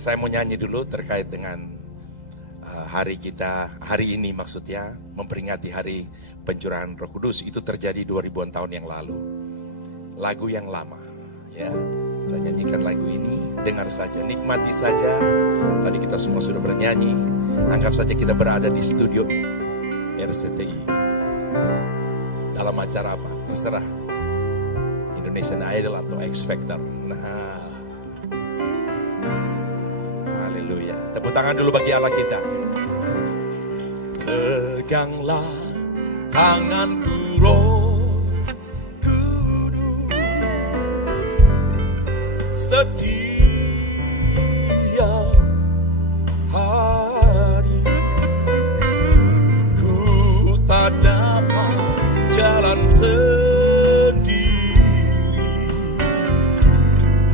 Saya mau nyanyi dulu terkait dengan hari kita, hari ini maksudnya, memperingati hari pencurahan Roh Kudus. Itu terjadi 2000-an tahun yang lalu. Lagu yang lama, ya. Saya nyanyikan lagu ini, dengar saja, nikmati saja. Tadi kita semua sudah bernyanyi. Anggap saja kita berada di studio RCTI. Dalam acara apa? Terserah. Indonesian Idol atau X Factor. Nah, haleluya. Tepuk tangan dulu bagi Allah kita. Peganglah tanganku, Roh Kudus, setiap hari ku tak dapat jalan sendiri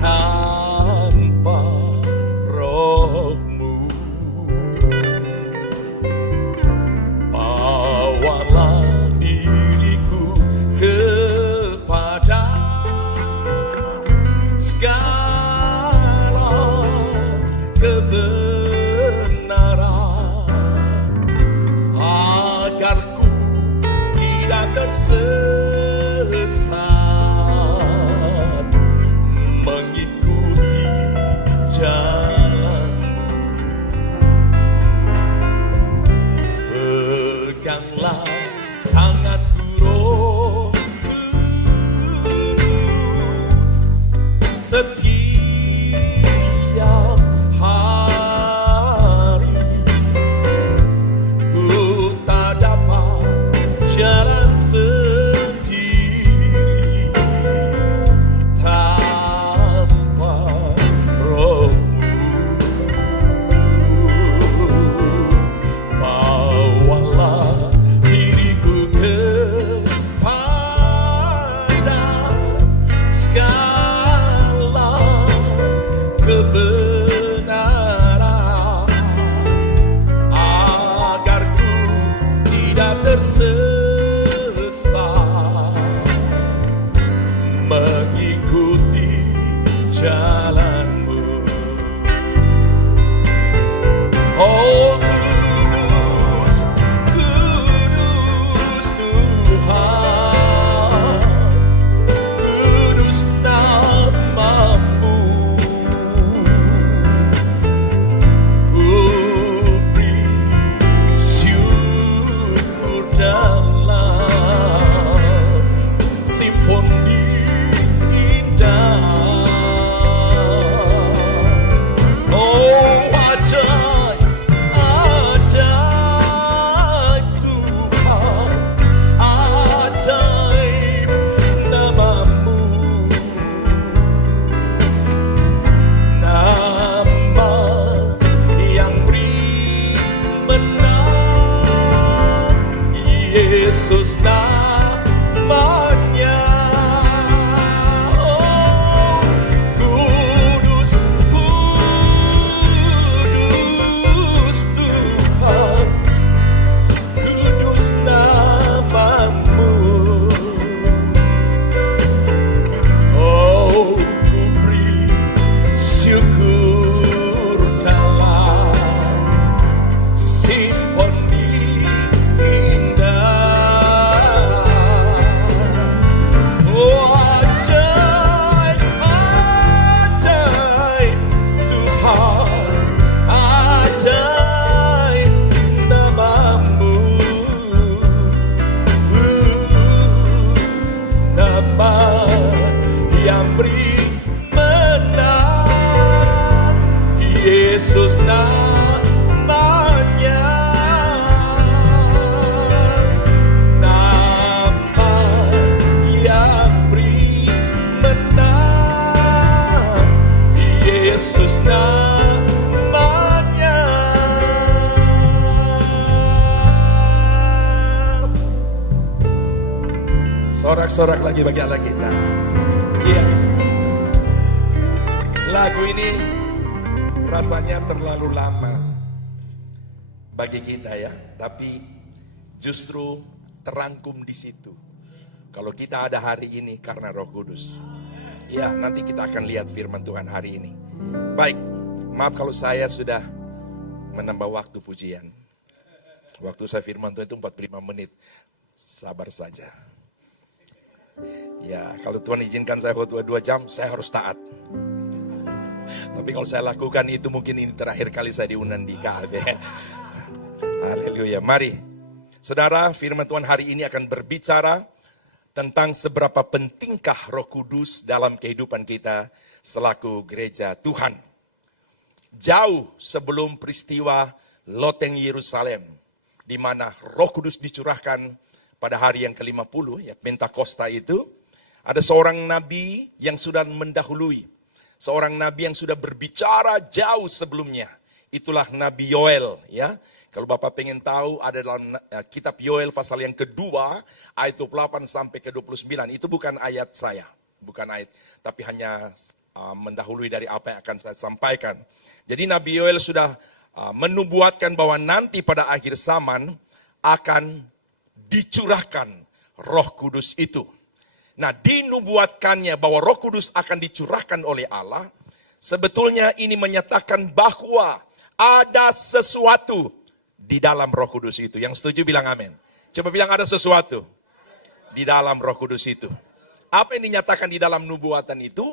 tanpa Roh-Mu. Bawalah diriku kepada segala kebenaran, agar ku tidak tersesat mengikuti jalan-Mu. Peganglah tanganku, Roh Kudus, setiap hari ku tak dapat jalan sendiri tanpa Roh-Mu. Bawalah diriku kepada segala kebenaran, agar ku tidak tersesat mengikuti jalan-Mu. Oh kudus, kudus Tuhan, kudus nama-Mu. Ku beri syukur dalam simfoni indah. Oh ajaib, ajaib Tuhan, ajaib nama-Mu. Nama yang beri menang, Yesus namanya. Oh kudus, kudus Tuhan, kudus nama-Mu. Oh ku beri syukur dalam simfoni indah. Oh ajaib, ajaib Tuhan, ajaib nama-Mu. Nama yang beri menang, Yesus namanya. Nama yang beri menang, Yesus namanya. Sorak-sorak lagi bagi Allah kita. Iya. Lagu ini rasanya terlalu lama bagi kita ya, tapi justru terangkum di situ. Kalau kita ada hari ini karena Roh Kudus. Ya, nanti kita akan lihat firman Tuhan hari ini. Baik, Maaf kalau saya sudah menambah waktu pujian. Waktu saya firman Tuhan itu 45 menit. Sabar saja. Ya, kalau Tuhan izinkan saya khotbah 2 jam, saya harus taat. Tapi kalau saya lakukan itu, mungkin ini terakhir kali saya diundang di KB. Haleluya. Mari, saudara, firman Tuhan hari ini akan berbicara tentang seberapa pentingkah Roh Kudus dalam kehidupan kita selaku gereja Tuhan. Jauh sebelum peristiwa loteng Yerusalem, di mana Roh Kudus dicurahkan pada hari yang ke-50, ya, Pentakosta itu, ada seorang nabi yang sudah mendahului. Seorang nabi yang sudah berbicara jauh sebelumnya. Itulah Nabi Yoel, ya. Kalau Bapak pengen tahu, ada dalam kitab Yoel pasal yang kedua, ayat 28 sampai ke 29. Itu bukan ayat saya, bukan ayat, tapi hanya mendahului dari apa yang akan saya sampaikan. Jadi Nabi Yoel sudah menubuatkan bahwa nanti pada akhir zaman akan dicurahkan Roh Kudus itu. Nah, dinubuatkannya bahwa Roh Kudus akan dicurahkan oleh Allah, sebetulnya ini menyatakan bahwa ada sesuatu di dalam Roh Kudus itu. Yang setuju bilang amin. Coba bilang ada sesuatu di dalam Roh Kudus itu. Apa yang dinyatakan di dalam nubuatan itu?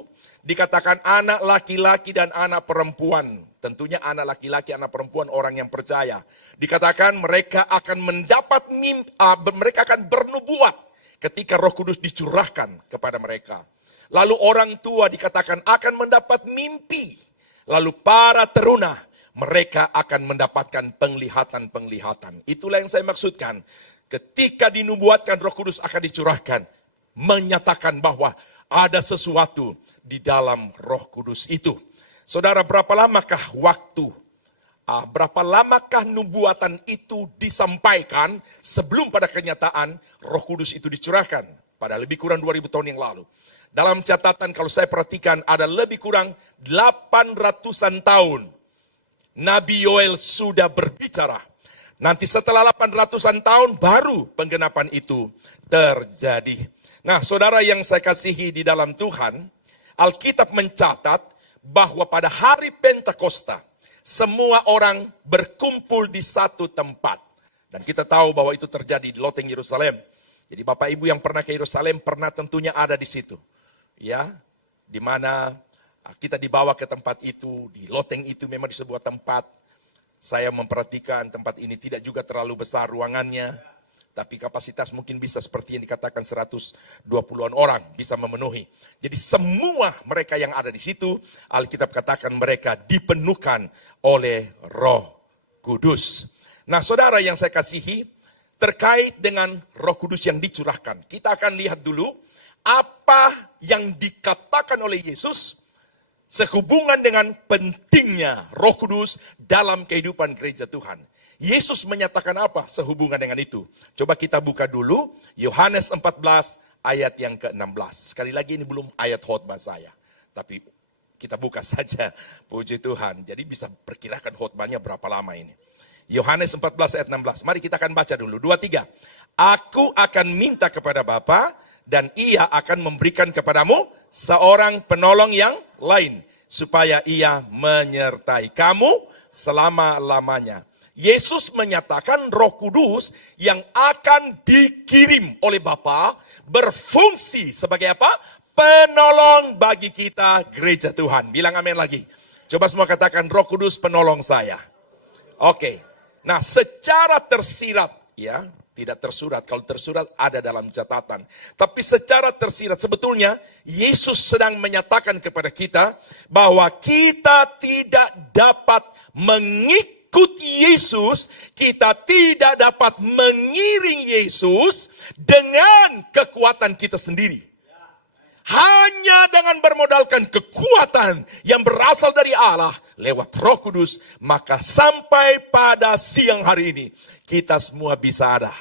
Dikatakan anak laki-laki dan anak perempuan. Tentunya anak laki-laki, anak perempuan orang yang percaya. Dikatakan mereka akan mendapat mereka akan bernubuat ketika Roh Kudus dicurahkan kepada mereka. Lalu orang tua dikatakan akan mendapat mimpi. Lalu para teruna mereka akan mendapatkan penglihatan-penglihatan. Itulah yang saya maksudkan. Ketika dinubuatkan Roh Kudus akan dicurahkan, menyatakan bahwa ada sesuatu di dalam Roh Kudus itu. Saudara, berapa lamakah waktu, berapa lamakah nubuatan itu disampaikan sebelum pada kenyataan Roh Kudus itu dicurahkan? Pada lebih kurang 2000 tahun yang lalu. Dalam catatan kalau saya perhatikan ada lebih kurang 800-an tahun Nabi Yoel sudah berbicara. Nanti setelah 800-an tahun baru penggenapan itu terjadi. Nah, saudara yang saya kasihi di dalam Tuhan, Alkitab mencatat bahwa pada hari Pentakosta, semua orang berkumpul di satu tempat. Dan kita tahu bahwa itu terjadi di loteng Yerusalem. Jadi Bapak Ibu yang pernah ke Yerusalem, pernah tentunya ada di situ. Ya, di mana kita dibawa ke tempat itu, di loteng itu memang di sebuah tempat. Saya memperhatikan tempat ini tidak juga terlalu besar ruangannya. Tapi kapasitas mungkin bisa seperti yang dikatakan 120-an orang bisa memenuhi. Jadi semua mereka yang ada di situ, Alkitab katakan mereka dipenuhkan oleh Roh Kudus. Nah, saudara yang saya kasihi, terkait dengan Roh Kudus yang dicurahkan, kita akan lihat dulu apa yang dikatakan oleh Yesus sehubungan dengan pentingnya Roh Kudus dalam kehidupan gereja Tuhan. Yesus menyatakan apa sehubungan dengan itu? Coba kita buka dulu Yohanes 14 ayat yang ke-16. Sekali lagi ini belum ayat khotbah saya. Tapi kita buka saja, puji Tuhan. Jadi bisa perkirakan khotbahnya berapa lama ini. Yohanes 14 ayat 16. Mari kita akan baca dulu. 2, 3. Aku akan minta kepada Bapa dan ia akan memberikan kepadamu seorang penolong yang lain. Supaya ia menyertai kamu selama-lamanya. Yesus menyatakan Roh Kudus yang akan dikirim oleh Bapa berfungsi sebagai apa? Penolong bagi kita gereja Tuhan. Bilang amin lagi. Coba semua katakan Roh Kudus penolong saya. Oke. Nah, secara tersirat ya, tidak tersurat. Kalau tersurat ada dalam catatan. Tapi secara tersirat sebetulnya Yesus sedang menyatakan kepada kita bahwa kita tidak dapat mengikuti Yesus, kita tidak dapat mengiring Yesus dengan kekuatan kita sendiri. Hanya dengan bermodalkan kekuatan yang berasal dari Allah lewat Roh Kudus, maka sampai pada siang hari ini kita semua bisa ada.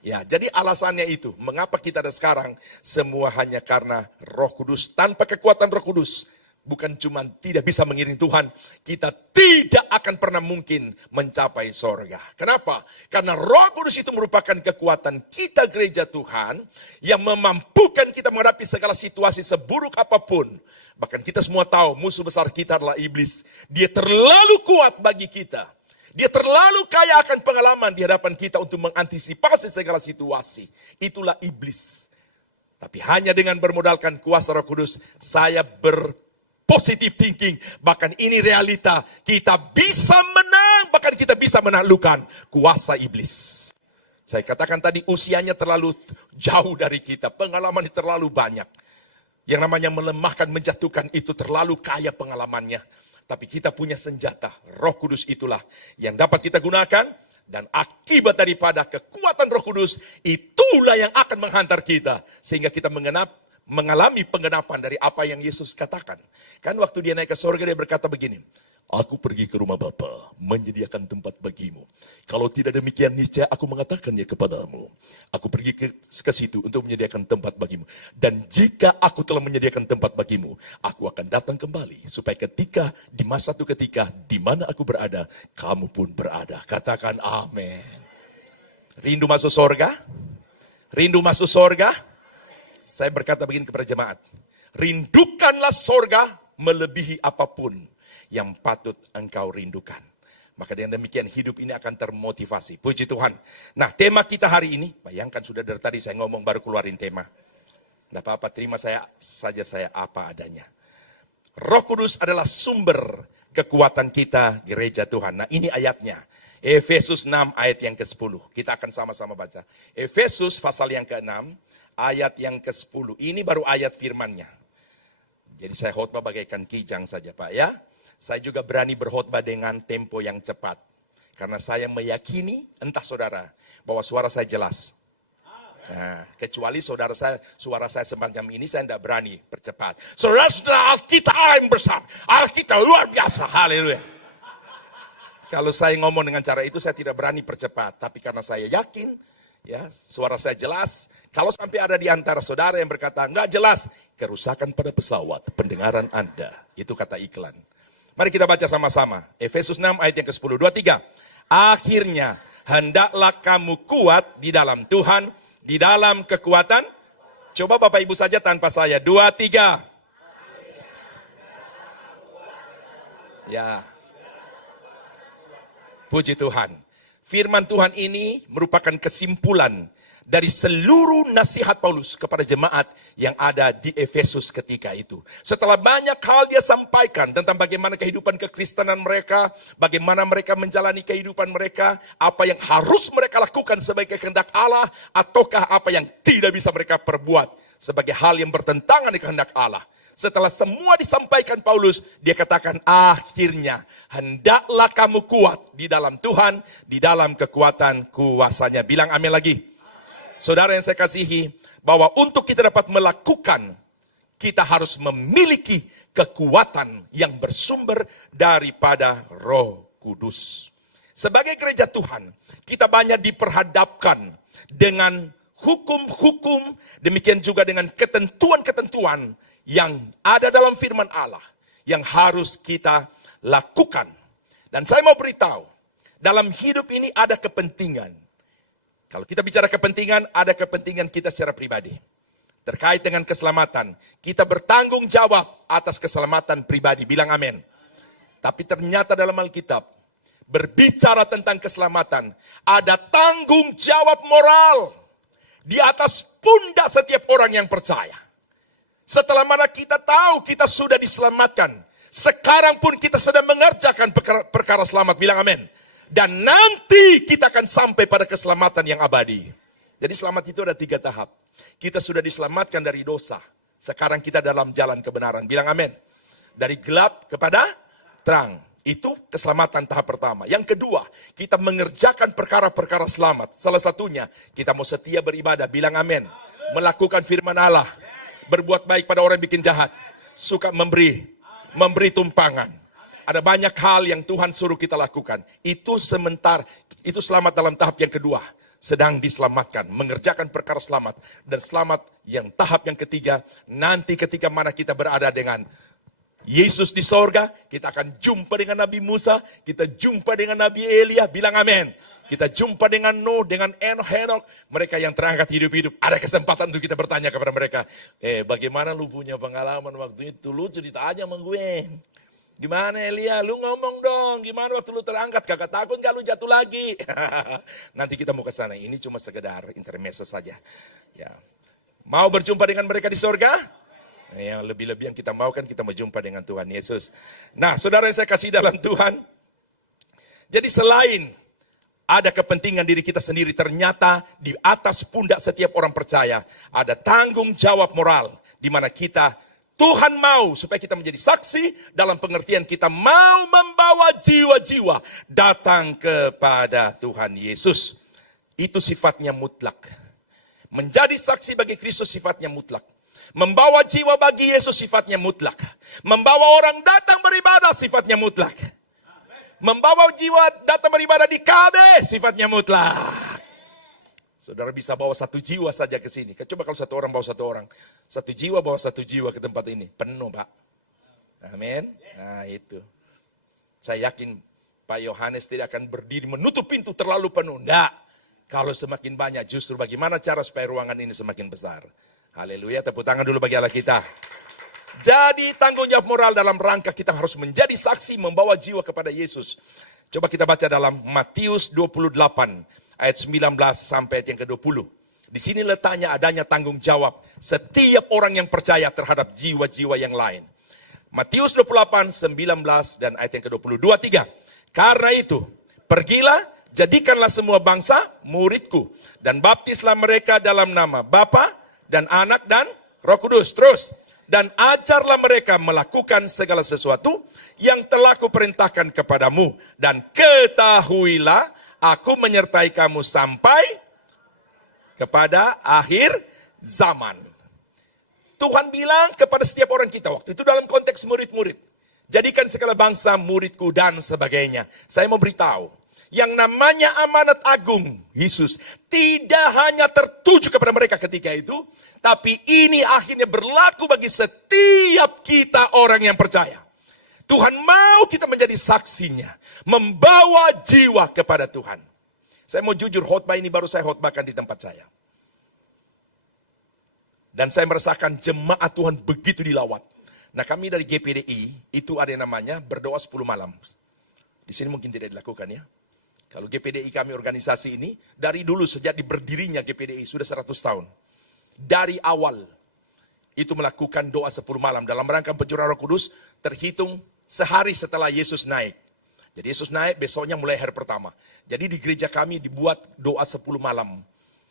Ya, jadi alasannya itu, mengapa kita ada sekarang, semua hanya karena Roh Kudus. Tanpa kekuatan Roh Kudus, bukan cuma tidak bisa mengiring Tuhan, kita tidak akan pernah mungkin mencapai sorga. Kenapa? Karena Roh Kudus itu merupakan kekuatan kita gereja Tuhan yang memampukan kita menghadapi segala situasi seburuk apapun. Bahkan kita semua tahu musuh besar kita adalah iblis. Dia terlalu kuat bagi kita. Dia terlalu kaya akan pengalaman di hadapan kita untuk mengantisipasi segala situasi. Itulah iblis. Tapi hanya dengan bermodalkan kuasa Roh Kudus, saya berpositif thinking. Bahkan ini realita, kita bisa menang, bahkan kita bisa menaklukkan kuasa iblis. Saya katakan tadi usianya terlalu jauh dari kita, pengalaman terlalu banyak. Yang namanya melemahkan, menjatuhkan itu terlalu kaya pengalamannya. Tapi kita punya senjata, Roh Kudus itulah yang dapat kita gunakan. Dan akibat daripada kekuatan Roh Kudus, itulah yang akan menghantar kita. Sehingga kita mengalami penggenapan dari apa yang Yesus katakan. Kan waktu dia naik ke surga, dia berkata begini, aku pergi ke rumah Bapa, menyediakan tempat bagimu. Kalau tidak demikian niscaya aku mengatakannya kepadamu. Aku pergi ke situ untuk menyediakan tempat bagimu. Dan jika aku telah menyediakan tempat bagimu, aku akan datang kembali. Supaya ketika, di masa satu ketika, di mana aku berada, kamu pun berada. Katakan amin. Rindu masuk sorga? Rindu masuk sorga? Saya berkata begini kepada jemaat. Rindukanlah sorga melebihi apapun yang patut engkau rindukan. Maka dengan demikian hidup ini akan termotivasi. Puji Tuhan. Nah, tema kita hari ini, bayangkan sudah dari tadi saya ngomong baru keluarin tema. Tidak apa-apa, terima saya apa adanya. Roh Kudus adalah sumber kekuatan kita gereja Tuhan. Nah, ini ayatnya. Efesus 6 ayat yang ke-10. Kita akan sama-sama baca. Efesus pasal yang ke-6 ayat yang ke-10. Ini baru ayat firmannya. Jadi saya khotbah bagaikan kijang saja Pak ya. Saya juga berani berkhotbah dengan tempo yang cepat. Karena saya meyakini, entah saudara, bahwa suara saya jelas. Nah, kecuali suara saya semacam ini, saya tidak berani percepat. Saudara-saudara, Alkitab yang besar. Alkitab luar biasa, haleluya. Kalau saya ngomong dengan cara itu, saya tidak berani percepat. Tapi karena saya yakin, ya suara saya jelas. Kalau sampai ada di antara saudara yang berkata, enggak jelas, kerusakan pada pesawat, pendengaran Anda. Itu kata iklan. Mari kita baca sama-sama. Efesus 6 ayat yang ke-10. 2, 3. Akhirnya, hendaklah kamu kuat di dalam Tuhan, di dalam kekuatan. Coba Bapak Ibu saja tanpa saya. 2, 3. Ya. Puji Tuhan. Firman Tuhan ini merupakan kesimpulan dari seluruh nasihat Paulus kepada jemaat yang ada di Efesus ketika itu. Setelah banyak hal dia sampaikan tentang bagaimana kehidupan kekristenan mereka, bagaimana mereka menjalani kehidupan mereka, apa yang harus mereka lakukan sebagai kehendak Allah, ataukah apa yang tidak bisa mereka perbuat sebagai hal yang bertentangan dengan kehendak Allah. Setelah semua disampaikan Paulus, dia katakan akhirnya hendaklah kamu kuat di dalam Tuhan, di dalam kekuatan kuasanya. Bilang amin lagi. Saudara yang saya kasihi, bahwa untuk kita dapat melakukan, kita harus memiliki kekuatan yang bersumber daripada Roh Kudus. Sebagai gereja Tuhan, kita banyak diperhadapkan dengan hukum-hukum, demikian juga dengan ketentuan-ketentuan yang ada dalam firman Allah, yang harus kita lakukan. Dan saya mau beritahu, dalam hidup ini ada kepentingan. Kalau kita bicara kepentingan, ada kepentingan kita secara pribadi. Terkait dengan keselamatan, kita bertanggung jawab atas keselamatan pribadi. Bilang amin. Tapi ternyata dalam Alkitab, berbicara tentang keselamatan, ada tanggung jawab moral di atas pundak setiap orang yang percaya. Setelah mana kita tahu kita sudah diselamatkan, sekarang pun kita sedang mengerjakan perkara selamat. Bilang amin. Dan nanti kita akan sampai pada keselamatan yang abadi. Jadi selamat itu ada 3 tahap. Kita sudah diselamatkan dari dosa. Sekarang kita dalam jalan kebenaran. Bilang amin. Dari gelap kepada terang. Itu keselamatan tahap pertama. Yang kedua, kita mengerjakan perkara-perkara selamat. Salah satunya, kita mau setia beribadah. Bilang amin. Melakukan firman Allah. Berbuat baik pada orang yang bikin jahat. Suka memberi tumpangan. Ada banyak hal yang Tuhan suruh kita lakukan. Itu sementara, itu selamat dalam tahap yang kedua. Sedang diselamatkan, mengerjakan perkara selamat. Dan selamat yang tahap yang ketiga, nanti ketika mana kita berada dengan Yesus di sorga, kita akan jumpa dengan Nabi Musa, kita jumpa dengan Nabi Elia, bilang amin. Kita jumpa dengan Nuh, dengan Henok, mereka yang terangkat hidup-hidup. Ada kesempatan untuk kita bertanya kepada mereka, bagaimana lu punya pengalaman waktu itu? Lu cerita aja sama gue. Gimana Elia, lu ngomong dong, gimana waktu lu terangkat, kagak takut gak lu jatuh lagi? Nanti kita mau ke sana, ini cuma sekedar intermezzo saja. Ya. Mau berjumpa dengan mereka di sorga? Yang lebih-lebih yang kita mau kan kita mau jumpa dengan Tuhan Yesus. Nah, saudara yang saya kasih dalam Tuhan. Jadi selain ada kepentingan diri kita sendiri, ternyata di atas pundak setiap orang percaya ada tanggung jawab moral. Di mana kita, Tuhan mau supaya kita menjadi saksi dalam pengertian kita mau membawa jiwa-jiwa datang kepada Tuhan Yesus. Itu sifatnya mutlak. Menjadi saksi bagi Kristus sifatnya mutlak. Membawa jiwa bagi Yesus sifatnya mutlak. Membawa orang datang beribadah sifatnya mutlak. Membawa jiwa datang beribadah di KB sifatnya mutlak. Saudara bisa bawa satu jiwa saja ke sini. Coba kalau satu orang bawa satu orang. Satu jiwa bawa satu jiwa ke tempat ini. Penuh Pak. Amin. Nah itu. Saya yakin Pak Yohanes tidak akan berdiri menutup pintu terlalu penuh. Tidak. Kalau semakin banyak justru bagaimana cara supaya ruangan ini semakin besar. Haleluya, tepuk tangan dulu bagi Allah kita. Jadi tanggung jawab moral dalam rangka kita harus menjadi saksi membawa jiwa kepada Yesus. Coba kita baca dalam Matius 28 ayat 19 sampai ayat yang ke-20. Di sini letaknya adanya tanggung jawab setiap orang yang percaya terhadap jiwa-jiwa yang lain. Matius 28, 19 dan ayat yang ke-20. 23. Karena itu, pergilah, jadikanlah semua bangsa muridku. Dan baptislah mereka dalam nama Bapa dan Anak dan Roh Kudus. Terus, dan ajarlah mereka melakukan segala sesuatu yang telah kuperintahkan kepadamu. Dan ketahuilah, aku menyertai kamu sampai kepada akhir zaman. Tuhan bilang kepada setiap orang kita waktu itu dalam konteks murid-murid. Jadikan segala bangsa muridku dan sebagainya. Saya mau beritahu, yang namanya amanat agung Yesus tidak hanya tertuju kepada mereka ketika itu, tapi ini akhirnya berlaku bagi setiap kita orang yang percaya. Tuhan mau kita menjadi saksinya, membawa jiwa kepada Tuhan. Saya mau jujur, khotbah ini baru saya khotbahkan di tempat saya. Dan saya merasakan jemaat Tuhan begitu dilawat. Nah, kami dari GPDI, itu ada yang namanya berdoa 10 malam. Di sini mungkin tidak dilakukan ya. Kalau GPDI kami organisasi ini, dari dulu sejak berdirinya GPDI, sudah 100 tahun. Dari awal, itu melakukan doa 10 malam. Dalam rangka pencurahan Roh Kudus, terhitung sehari setelah Yesus naik. Jadi Yesus naik, besoknya mulai hari pertama. Jadi di gereja kami dibuat doa 10 malam.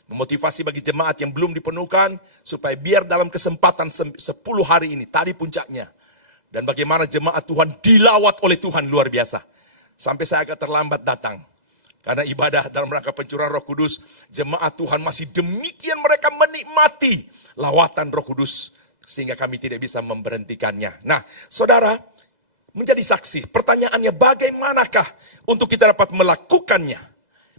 Memotivasi bagi jemaat yang belum dipenuhkan, supaya biar dalam kesempatan 10 hari ini, tadi puncaknya. Dan bagaimana jemaat Tuhan dilawat oleh Tuhan luar biasa. Sampai saya agak terlambat datang. Karena ibadah dalam rangka pencurahan Roh Kudus, jemaat Tuhan masih demikian mereka menikmati lawatan Roh Kudus. Sehingga kami tidak bisa memberhentikannya. Nah, saudara, menjadi saksi. Pertanyaannya bagaimanakah untuk kita dapat melakukannya?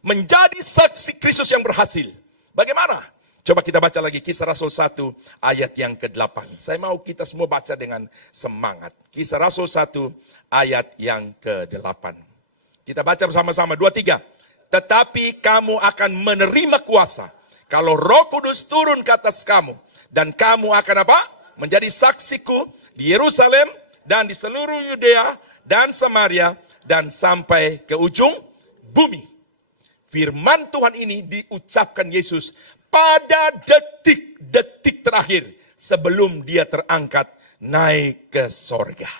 Menjadi saksi Kristus yang berhasil. Bagaimana? Coba kita baca lagi Kisah Rasul 1 ayat yang ke-8. Saya mau kita semua baca dengan semangat. Kisah Rasul 1 ayat yang ke-8. Kita baca bersama-sama, 2, 3. Tetapi kamu akan menerima kuasa kalau Roh Kudus turun ke atas kamu. Dan kamu akan apa? Menjadi saksiku di Yerusalem dan di seluruh Yudea dan Samaria dan sampai ke ujung bumi. Firman Tuhan ini diucapkan Yesus pada detik-detik terakhir sebelum dia terangkat naik ke sorga.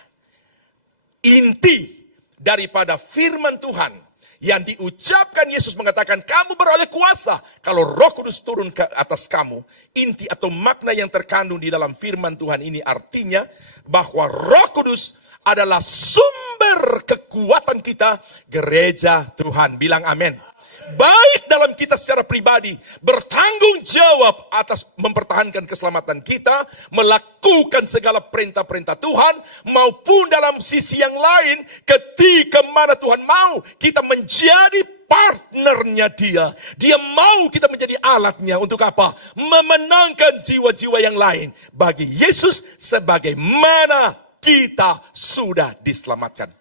Inti daripada firman Tuhan yang diucapkan Yesus mengatakan kamu beroleh kuasa kalau Roh Kudus turun ke atas kamu. Inti atau makna yang terkandung di dalam firman Tuhan ini artinya bahwa Roh Kudus adalah sumber kekuatan kita, gereja Tuhan. Bilang amin. Baik dalam kita secara pribadi, bertanggung jawab atas mempertahankan keselamatan kita, melakukan segala perintah-perintah Tuhan, maupun dalam sisi yang lain, ketika mana Tuhan mau kita menjadi partnernya dia. Dia mau kita menjadi alatnya untuk apa? Memenangkan jiwa-jiwa yang lain. Bagi Yesus sebagaimana kita sudah diselamatkan.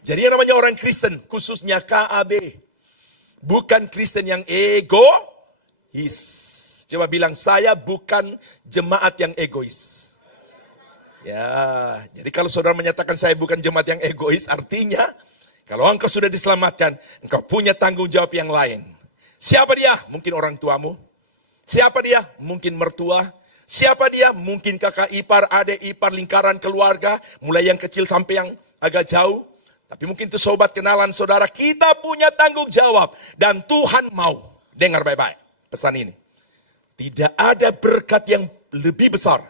Jadi yang namanya orang Kristen, khususnya KAB, bukan Kristen yang egois. Coba bilang, saya bukan jemaat yang egois. Ya, jadi kalau saudara menyatakan saya bukan jemaat yang egois, artinya kalau engkau sudah diselamatkan, engkau punya tanggung jawab yang lain. Siapa dia? Mungkin orang tuamu. Siapa dia? Mungkin mertua. Siapa dia? Mungkin kakak ipar, adik ipar, lingkaran keluarga, mulai yang kecil sampai yang agak jauh. Tapi mungkin itu sobat kenalan saudara, kita punya tanggung jawab. Dan Tuhan mau, dengar baik-baik pesan ini. Tidak ada berkat yang lebih besar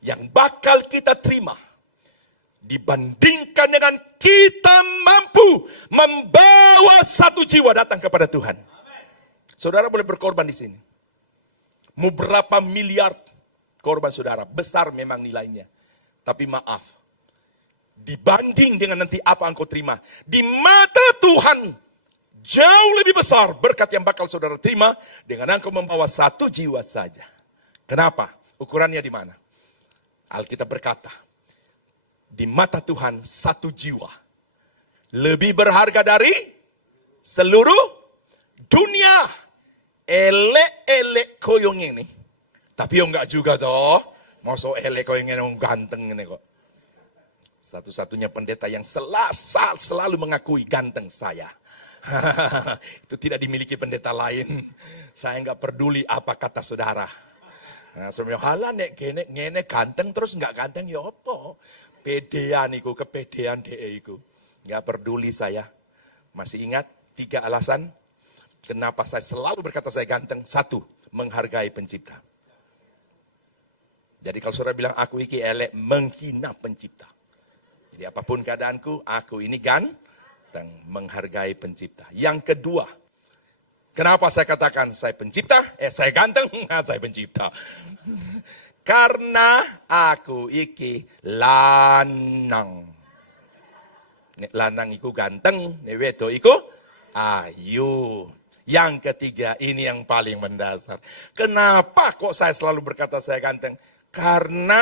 yang bakal kita terima dibandingkan dengan kita mampu membawa satu jiwa datang kepada Tuhan. Saudara boleh berkorban di sini. Mau berapa miliar korban saudara, besar memang nilainya. Tapi maaf, dibanding dengan nanti apa engkau terima, di mata Tuhan jauh lebih besar berkat yang bakal saudara terima dengan engkau membawa satu jiwa saja. Kenapa? Ukurannya di mana? Alkitab berkata, di mata Tuhan satu jiwa lebih berharga dari seluruh dunia. Elek-elek koyong ini. Tapi yo enggak juga toh. Masa elek koyong ini ganteng ini kok. Satu-satunya pendeta yang selalu mengakui ganteng saya. Itu tidak dimiliki pendeta lain. Saya enggak peduli apa kata saudara. Nah, sebenarnya hala nek ngene ganteng terus enggak ganteng ya apa? Pedean iku, kepedean DE iku. Enggak peduli saya. Masih ingat 3 alasan kenapa saya selalu berkata saya ganteng? 1, menghargai pencipta. Jadi kalau saudara bilang aku iki elek, menghina pencipta. Jadi apapun keadaanku, aku ini ganteng, menghargai pencipta. Yang kedua, kenapa saya katakan saya pencipta? Saya ganteng, saya pencipta. Karena aku iki lanang. Nek lanang iku ganteng, nek wedok iku ayu. Yang ketiga, ini yang paling mendasar. Kenapa kok saya selalu berkata saya ganteng? Karena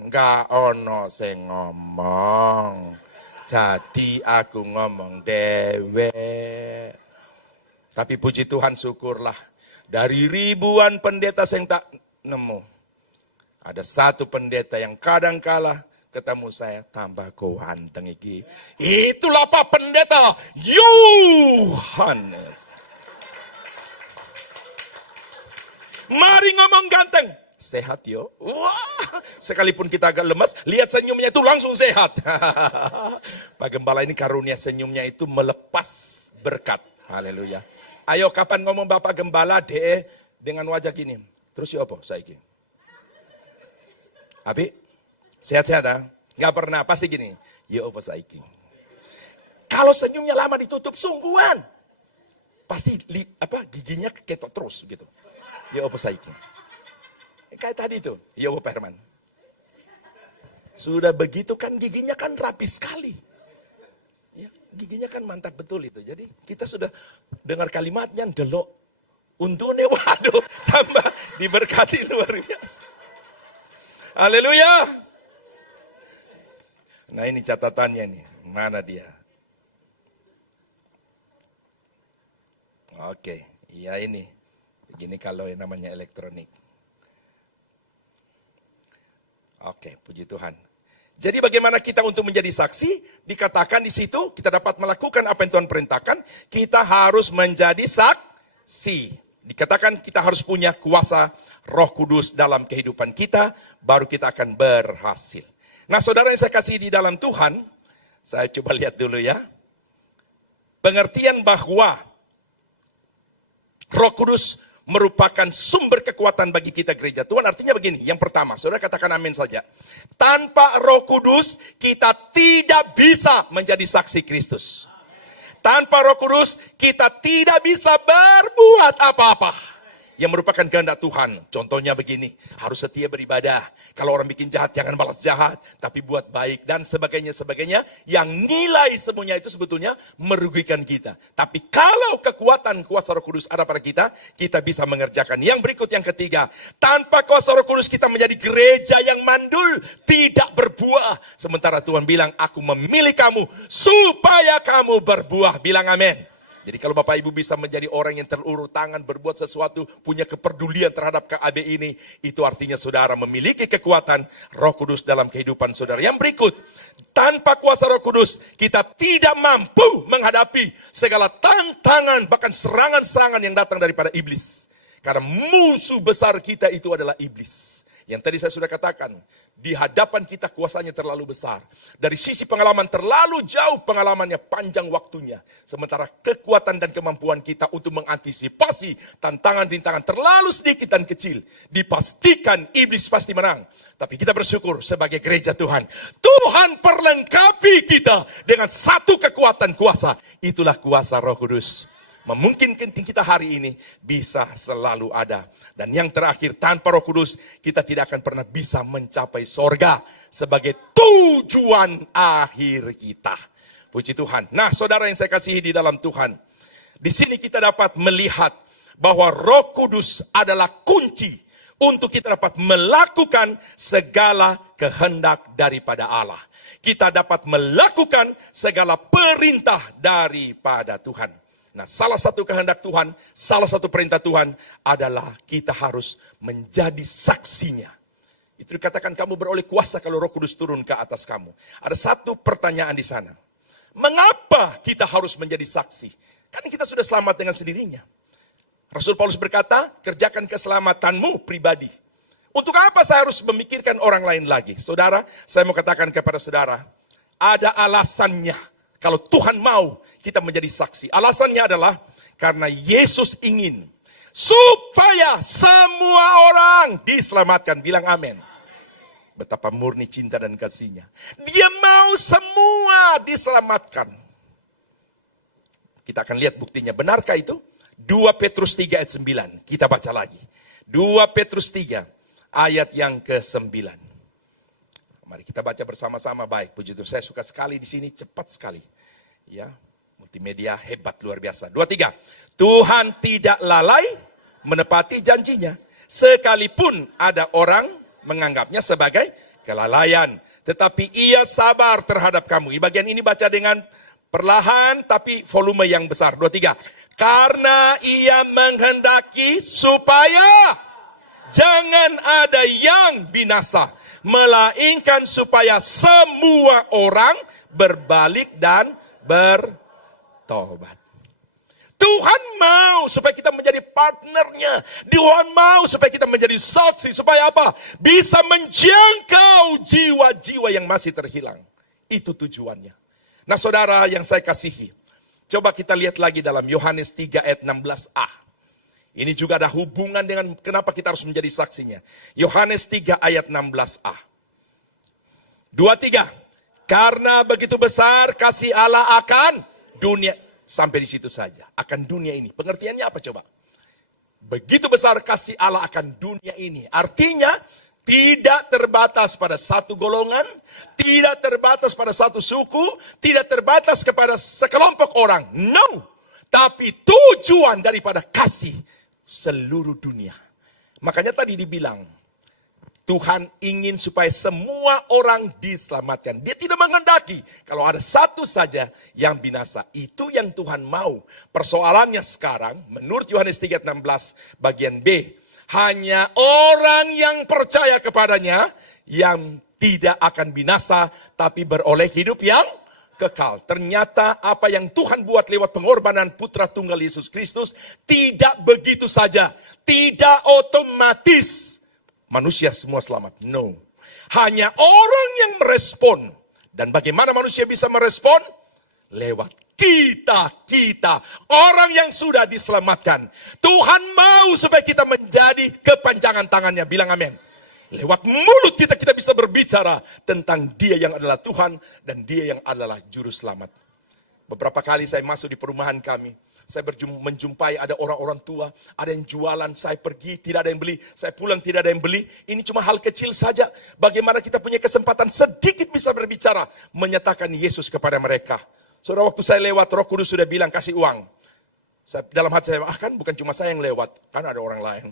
nggak ono sing ngomong. Jadi aku ngomong dewe. Tapi puji Tuhan, syukurlah. Dari ribuan pendeta yang tak nemu. Ada satu pendeta yang kadang-kala ketemu saya, tambah ganteng iki. Itulah Pak Pendeta Yohanes. Mari ngomong ganteng. Sehat yo. Wah, sekalipun kita agak lemas, lihat senyumnya itu langsung sehat. Pak Gembala ini karunia senyumnya itu melepas berkat. Haleluya. Ayo kapan ngomong Bapak Gembala deh dengan wajah gini. Terus ya apa saiki? Abi, sehat-sehat ah? Gak pernah, pasti gini. Ya apa saiki? Kalau senyumnya lama ditutup sungguhan. Pasti giginya keketok terus gitu. Ya apa saiki? Kayak tadi tuh, ya Pak Herman. Sudah begitu kan giginya kan rapi sekali. Ya, giginya kan mantap betul itu. Jadi kita sudah dengar kalimatnya, delok. Untungnya waduh, tambah diberkati luar biasa. Haleluya. Nah ini catatannya nih, mana dia? Oke, iya ini. Begini kalau yang namanya elektronik. Oke, puji Tuhan. Jadi bagaimana kita untuk menjadi saksi? Dikatakan di situ kita dapat melakukan apa yang Tuhan perintahkan. Kita harus menjadi saksi. Dikatakan kita harus punya kuasa Roh Kudus dalam kehidupan kita. Baru kita akan berhasil. Nah saudara yang saya kasih di dalam Tuhan. Saya coba lihat dulu ya. Pengertian bahwa Roh Kudus merupakan sumber kekuatan bagi kita gereja Tuhan. Artinya begini, yang pertama, saudara katakan amin saja. Tanpa Roh Kudus, kita tidak bisa menjadi saksi Kristus. Tanpa Roh Kudus, kita tidak bisa berbuat apa-apa. yang merupakan kehendak Tuhan. Contohnya begini, harus setia beribadah. Kalau orang bikin jahat, jangan balas jahat, tapi buat baik, dan sebagainya, yang nilai semuanya itu sebetulnya merugikan kita. Tapi kalau kekuatan kuasa Roh Kudus ada pada kita, kita bisa mengerjakan. Yang berikut, yang ketiga, tanpa kuasa Roh Kudus kita menjadi gereja yang mandul, tidak berbuah. Sementara Tuhan bilang, aku memilih kamu supaya kamu berbuah. Bilang amin. Jadi kalau Bapak Ibu bisa menjadi orang yang terulur tangan, berbuat sesuatu, punya kepedulian terhadap KAB ini, itu artinya saudara memiliki kekuatan Roh Kudus dalam kehidupan saudara. Yang berikut, tanpa kuasa Roh Kudus, kita tidak mampu menghadapi segala tantangan, bahkan serangan-serangan yang datang daripada iblis. Karena musuh besar kita itu adalah iblis. Yang tadi saya sudah katakan, di hadapan kita kuasanya terlalu besar. Dari sisi pengalaman terlalu jauh pengalamannya, panjang waktunya. Sementara kekuatan dan kemampuan kita untuk mengantisipasi tantangan-rintangan terlalu sedikit dan kecil. Dipastikan iblis pasti menang. Tapi kita bersyukur sebagai gereja Tuhan. Tuhan perlengkapi kita dengan satu kekuatan kuasa. Itulah kuasa Roh Kudus. Memungkinkan kita hari ini bisa selalu ada. Dan yang terakhir, tanpa Roh Kudus kita tidak akan pernah bisa mencapai sorga sebagai tujuan akhir kita. Puji Tuhan. Nah, saudara yang saya kasihi di dalam Tuhan, di sini kita dapat melihat bahwa Roh Kudus adalah kunci untuk kita dapat melakukan segala kehendak daripada Allah. Kita dapat melakukan segala perintah daripada Tuhan. Nah, salah satu kehendak Tuhan, salah satu perintah Tuhan adalah kita harus menjadi saksinya. Itu dikatakan kamu beroleh kuasa kalau Roh Kudus turun ke atas kamu. Ada satu pertanyaan di sana. Mengapa kita harus menjadi saksi? Karena kita sudah selamat dengan sendirinya. Rasul Paulus berkata, kerjakan keselamatanmu pribadi. Untuk apa saya harus memikirkan orang lain lagi? Saudara, saya mau katakan kepada saudara, ada alasannya. Kalau Tuhan mau kita menjadi saksi. Alasannya adalah karena Yesus ingin supaya semua orang diselamatkan. Bilang amin. Betapa murni cinta dan kasihnya. Dia mau semua diselamatkan. Kita akan lihat buktinya. Benarkah itu? 2 Petrus 3 ayat 9. Kita baca lagi. 2 Petrus 3 ayat yang ke-9. Mari kita baca bersama-sama. Baik, puji Tuhan. Saya suka sekali di sini, cepat sekali. Ya, multimedia hebat luar biasa. 2, 3. Tuhan tidak lalai menepati janjinya, sekalipun ada orang menganggapnya sebagai kelalaian. Tetapi ia sabar terhadap kamu. Di bagian ini baca dengan perlahan tapi volume yang besar. 2, 3. Karena ia menghendaki supaya jangan ada yang binasa, melainkan supaya semua orang berbalik dan bertobat. Tuhan mau supaya kita menjadi partnernya. Tuhan mau supaya kita menjadi saksi. Supaya apa? Bisa menjangkau jiwa-jiwa yang masih terhilang. Itu tujuannya. Nah, saudara yang saya kasihi, coba kita lihat lagi dalam Yohanes 3 ayat 16a. Ini juga ada hubungan dengan kenapa kita harus menjadi saksinya. Yohanes 3 ayat 16a. 2, 3. Karena begitu besar kasih Allah akan dunia. Sampai di situ saja. Akan dunia ini. Pengertiannya apa coba? Begitu besar kasih Allah akan dunia ini. Artinya tidak terbatas pada satu golongan. Tidak terbatas pada satu suku. Tidak terbatas kepada sekelompok orang. No. Tapi tujuan daripada kasih seluruh dunia. Makanya tadi dibilang, Tuhan ingin supaya semua orang diselamatkan. Dia tidak menghendaki kalau ada satu saja yang binasa. Itu yang Tuhan mau. Persoalannya sekarang, menurut Yohanes 3:16 bagian B, hanya orang yang percaya kepadanya yang tidak akan binasa, tapi beroleh hidup yang kekal. Ternyata apa yang Tuhan buat lewat pengorbanan Putra Tunggal Yesus Kristus tidak begitu saja. Tidak otomatis manusia semua selamat. No. Hanya orang yang merespon. Dan bagaimana manusia bisa merespon? Lewat kita. Orang yang sudah diselamatkan. Tuhan mau supaya kita menjadi kepanjangan tangannya. Bilang amin. Lewat mulut kita bisa berbicara tentang Dia yang adalah Tuhan dan Dia yang adalah Juru Selamat. Beberapa kali saya masuk di perumahan kami. Saya menjumpai ada orang-orang tua, ada yang jualan, saya pergi, tidak ada yang beli. Saya pulang, tidak ada yang beli. Ini cuma hal kecil saja. Bagaimana kita punya kesempatan sedikit bisa berbicara, menyatakan Yesus kepada mereka. Saudara, waktu saya lewat, Roh Kudus sudah bilang, kasih uang. Dalam hati saya, kan bukan cuma saya yang lewat, kan ada orang lain.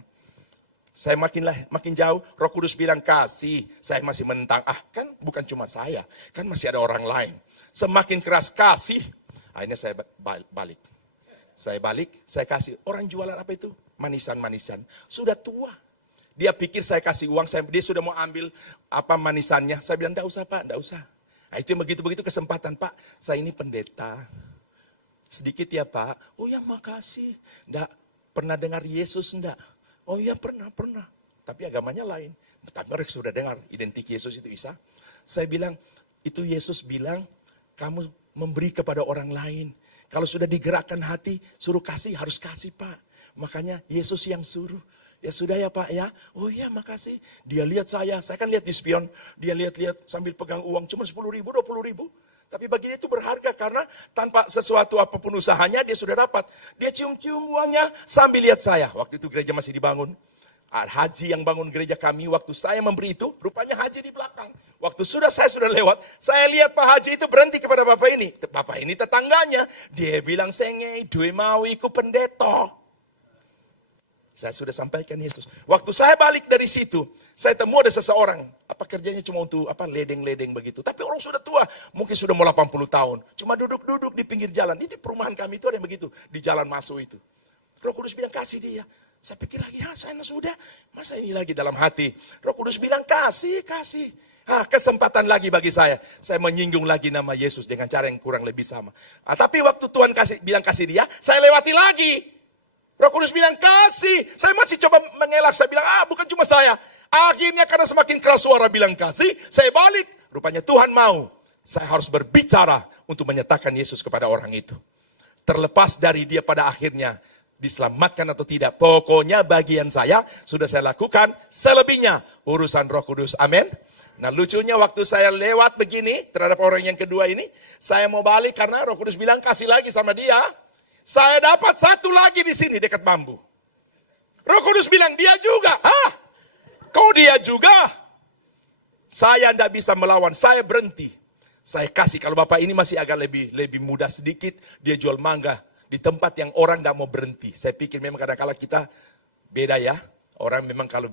Saya makin jauh, Roh Kudus bilang kasih. Saya masih menentang, kan bukan cuma saya, kan masih ada orang lain. Semakin keras kasih, akhirnya saya balik. Saya kasih. Orang jualan apa itu? Manisan-manisan. Sudah tua. Dia pikir saya kasih uang, dia sudah mau ambil apa manisannya. Saya bilang, enggak usah Pak, enggak usah. Nah, itu begitu-begitu kesempatan, Pak. Saya ini pendeta. Sedikit ya Pak. Oh ya makasih. Enggak pernah dengar Yesus enggak? Oh iya pernah. Tapi agamanya lain. Tapi mereka sudah dengar identik Yesus itu Isa. Saya bilang, itu Yesus bilang, kamu memberi kepada orang lain. Kalau sudah digerakkan hati, suruh kasih, harus kasih Pak. Makanya Yesus yang suruh. Ya sudah ya Pak ya. Oh iya makasih. Dia lihat saya kan lihat di spion. Dia lihat-lihat sambil pegang uang cuma 10 ribu, 20 ribu. Tapi bagi dia itu berharga karena tanpa sesuatu apapun usahanya dia sudah dapat. Dia cium-cium uangnya sambil lihat saya. Waktu itu gereja masih dibangun. Haji yang bangun gereja kami, waktu saya memberi itu, rupanya Haji di belakang. Waktu saya sudah lewat, saya lihat Pak Haji itu berhenti kepada Bapak ini. Bapak ini tetangganya, dia bilang, sengei, due mau ikut pendeta. Saya sudah sampaikan Yesus. Waktu saya balik dari situ, saya temu ada seseorang, apa kerjanya cuma untuk ledeng-ledeng begitu. Tapi orang sudah tua, mungkin sudah mau 80 tahun. Cuma duduk-duduk di pinggir jalan. Di perumahan kami itu ada yang begitu, di jalan masuk itu. Roh Kudus bilang, kasih dia. Saya pikir lagi, saya sudah, masa ini lagi dalam hati. Roh Kudus bilang, kasih. Kesempatan lagi bagi saya. Saya menyinggung lagi nama Yesus dengan cara yang kurang lebih sama. Tapi waktu Tuhan bilang kasih dia, saya lewati lagi. Roh Kudus bilang, kasih. Saya masih coba mengelak, saya bilang, bukan cuma saya. Akhirnya karena semakin keras suara bilang kasih, saya balik. Rupanya Tuhan mau, saya harus berbicara untuk menyatakan Yesus kepada orang itu. Terlepas dari dia pada akhirnya, diselamatkan atau tidak. Pokoknya bagian saya sudah saya lakukan, selebihnya urusan Roh Kudus. Amin. Nah lucunya waktu saya lewat begini terhadap orang yang kedua ini, saya mau balik karena Roh Kudus bilang kasih lagi sama dia. Saya dapat satu lagi di sini dekat bambu. Roh Kudus bilang dia juga. Kau dia juga? Saya tidak bisa melawan, saya berhenti. Saya kasih, kalau Bapak ini masih agak lebih muda sedikit, dia jual mangga. Di tempat yang orang tidak mau berhenti. Saya pikir memang kadang-kadang kita beda ya. Orang memang kalau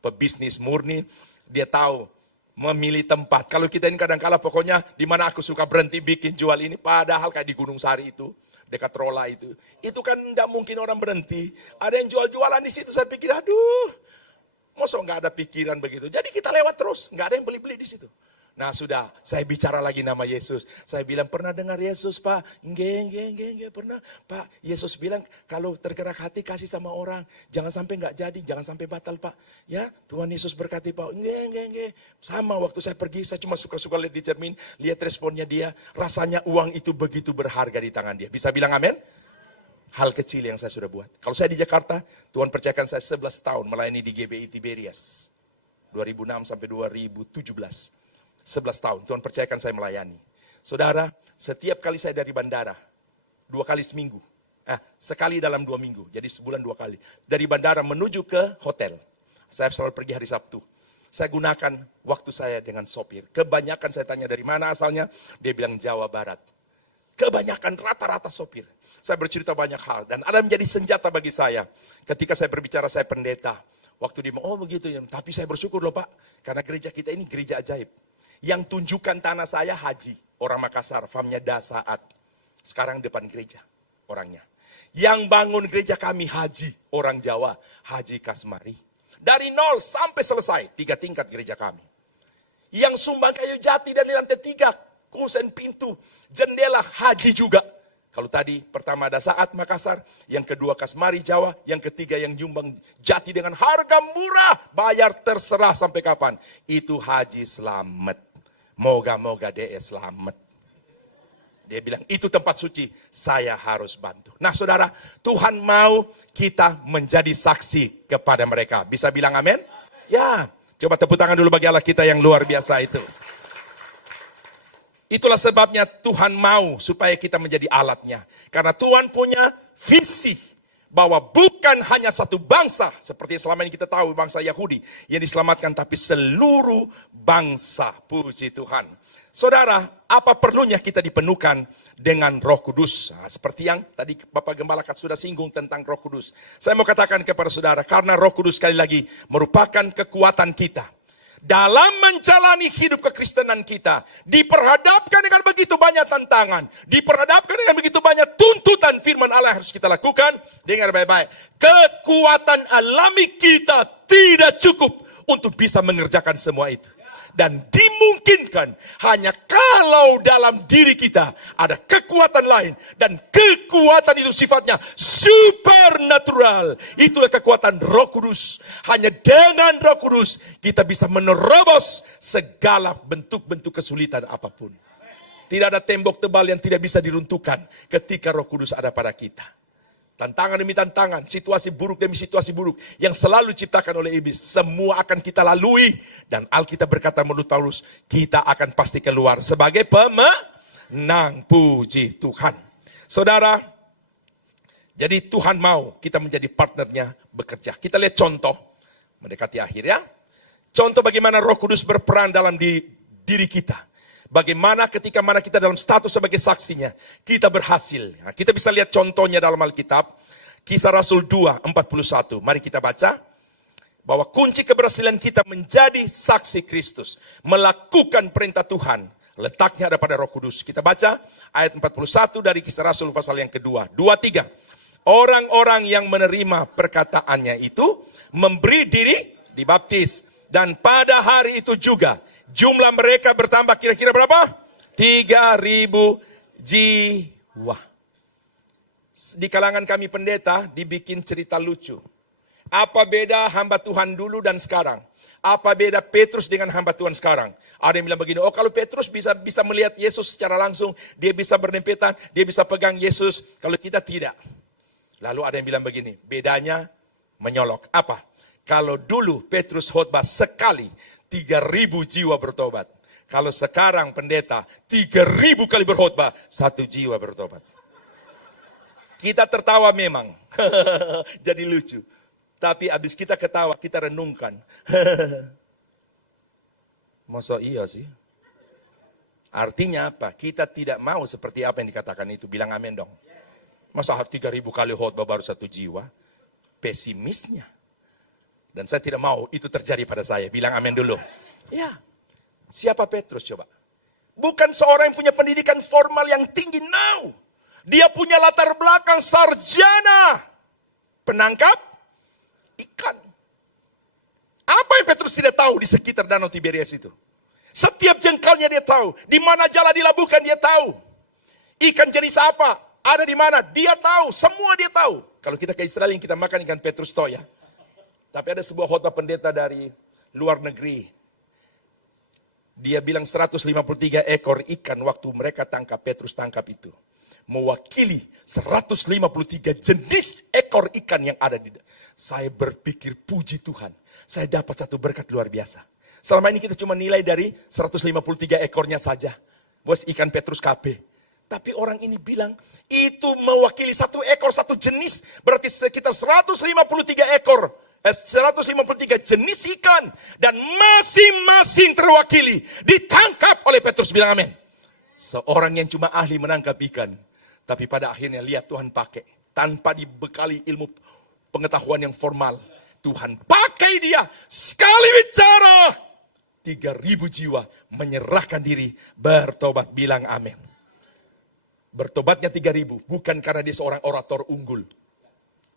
pebisnis murni, dia tahu memilih tempat. Kalau kita ini kadang-kadang pokoknya di mana aku suka berhenti bikin jual ini. Padahal kayak di Gunung Sari itu, dekat Rola itu. Itu kan tidak mungkin orang berhenti. Ada yang jual-jualan di situ, saya pikir aduh. Masa nggak ada pikiran begitu. Jadi kita lewat terus, nggak ada yang beli-beli di situ. Nah sudah, saya bicara lagi nama Yesus. Saya bilang, pernah dengar Yesus Pak? Enggak, pernah. Pak, Yesus bilang, kalau tergerak hati kasih sama orang. Jangan sampai nggak jadi, jangan sampai batal Pak. Ya, Tuhan Yesus berkati Pak. Enggak. Sama waktu saya pergi, saya cuma suka-suka lihat di cermin. Lihat responnya dia, rasanya uang itu begitu berharga di tangan dia. Bisa bilang amin? Hal kecil yang saya sudah buat. Kalau saya di Jakarta, Tuhan percayakan saya 11 tahun melayani di GBI Tiberias. 2006 sampai 2017. 11 tahun, Tuhan percayakan saya melayani. Saudara, setiap kali saya dari bandara, 2 kali seminggu. Sekali dalam 2 minggu, jadi sebulan 2 kali. Dari bandara menuju ke hotel. Saya selalu pergi hari Sabtu. Saya gunakan waktu saya dengan sopir. Kebanyakan saya tanya dari mana asalnya, dia bilang Jawa Barat. Kebanyakan rata-rata sopir. Saya bercerita banyak hal dan ada menjadi senjata bagi saya. Ketika saya berbicara, saya pendeta. Waktu dia, begitu ya. Tapi saya bersyukur loh Pak, karena gereja kita ini gereja ajaib. Yang tunjukkan tanah saya Haji, orang Makassar, famnya Dasaat. Sekarang depan gereja, orangnya. Yang bangun gereja kami Haji, orang Jawa, Haji Kasmari. Dari nol sampai selesai, 3 tingkat gereja kami. Yang sumbang kayu jati dari lantai 3, kusen pintu, jendela Haji juga. Kalau tadi pertama Dasaat Makassar, yang kedua Kasmari Jawa, yang ketiga yang Jombang Jati dengan harga murah, bayar terserah sampai kapan. Itu Haji Slamet. Moga-moga dia selamat. Dia bilang, itu tempat suci, saya harus bantu. Nah saudara, Tuhan mau kita menjadi saksi kepada mereka. Bisa bilang amin? Ya, coba tepuk tangan dulu bagi Allah kita yang luar biasa itu. Itulah sebabnya Tuhan mau supaya kita menjadi alatnya. Karena Tuhan punya visi bahwa bukan hanya satu bangsa seperti yang selama ini kita tahu, bangsa Yahudi yang diselamatkan, tapi seluruh bangsa. Puji Tuhan. Saudara, apa perlunya kita dipenuhkan dengan Roh Kudus? Nah, seperti yang tadi Bapak Gembala sudah singgung tentang Roh Kudus. Saya mau katakan kepada saudara, karena Roh Kudus sekali lagi merupakan kekuatan kita dalam menjalani hidup kekristenan kita, diperhadapkan dengan begitu banyak tantangan, diperhadapkan dengan begitu banyak tuntutan firman Allah yang harus kita lakukan. Dengar baik-baik, kekuatan alami kita tidak cukup untuk bisa mengerjakan semua itu. Dan dimungkinkan hanya kalau dalam diri kita ada kekuatan lain. Dan kekuatan itu sifatnya supernatural. Itulah kekuatan Roh Kudus. Hanya dengan Roh Kudus kita bisa menerobos segala bentuk-bentuk kesulitan apapun. Tidak ada tembok tebal yang tidak bisa diruntuhkan ketika Roh Kudus ada pada kita. Tantangan demi tantangan, situasi buruk demi situasi buruk yang selalu diciptakan oleh iblis, semua akan kita lalui. Dan Alkitab berkata menurut Paulus, kita akan pasti keluar sebagai pemenang. Puji Tuhan. Saudara, jadi Tuhan mau kita menjadi partnernya bekerja. Kita lihat contoh, mendekati akhir ya. Contoh bagaimana Roh Kudus berperan dalam diri kita. Bagaimana ketika mana kita dalam status sebagai saksinya, kita berhasil. Nah, kita bisa lihat contohnya dalam Alkitab, Kisah Rasul 2:41. Mari kita baca, bahwa kunci keberhasilan kita menjadi saksi Kristus, melakukan perintah Tuhan, letaknya ada pada Roh Kudus. Kita baca ayat 41 dari Kisah Rasul pasal yang kedua. 2-3. Orang-orang yang menerima perkataannya itu, memberi diri, dibaptis. Dan pada hari itu juga, jumlah mereka bertambah kira-kira berapa? 3.000 jiwa. Di kalangan kami pendeta dibikin cerita lucu. Apa beda hamba Tuhan dulu dan sekarang? Apa beda Petrus dengan hamba Tuhan sekarang? Ada yang bilang begini, oh kalau Petrus bisa melihat Yesus secara langsung, dia bisa berdempetan, dia bisa pegang Yesus, kalau kita tidak. Lalu ada yang bilang begini, bedanya menyolok. Apa? Kalau dulu Petrus khotbah sekali, 3.000 jiwa bertobat. Kalau sekarang pendeta 3.000 kali berkhotbah, 1 jiwa bertobat. Kita tertawa memang, jadi lucu. Tapi habis kita ketawa, kita renungkan. Masa iya sih? Artinya apa? Kita tidak mau seperti apa yang dikatakan itu. Bilang amin dong. Masa 3.000 kali khotbah baru 1 jiwa? Pesimisnya. Dan saya tidak mau itu terjadi pada saya. Bilang amin dulu. Ya, siapa Petrus coba? Bukan seorang yang punya pendidikan formal yang tinggi. No. Dia punya latar belakang sarjana penangkap ikan. Apa yang Petrus tidak tahu di sekitar Danau Tiberias itu? Setiap jengkalnya dia tahu. Di mana jala dilabuhkan dia tahu. Ikan jenis apa? Ada di mana? Dia tahu. Semua dia tahu. Kalau kita ke Israel yang kita makan ikan Petrus toya. Tapi ada sebuah khotbah pendeta dari luar negeri. Dia bilang 153 ekor ikan waktu mereka tangkap, Petrus tangkap itu. Mewakili 153 jenis ekor ikan yang ada di. Saya berpikir puji Tuhan. Saya dapat satu berkat luar biasa. Selama ini kita cuma nilai dari 153 ekornya saja. Bos ikan Petrus KB. Tapi orang ini bilang itu mewakili satu ekor, satu jenis. Berarti sekitar 153 ekor. 153 jenis ikan. Dan masing-masing terwakili. Ditangkap oleh Petrus, bilang amin. Seorang yang cuma ahli menangkap ikan. Tapi pada akhirnya lihat Tuhan pakai. Tanpa dibekali ilmu pengetahuan yang formal. Tuhan pakai dia. Sekali bicara. 3.000 jiwa menyerahkan diri. Bertobat, bilang amin. Bertobatnya 3.000. Bukan karena dia seorang orator unggul.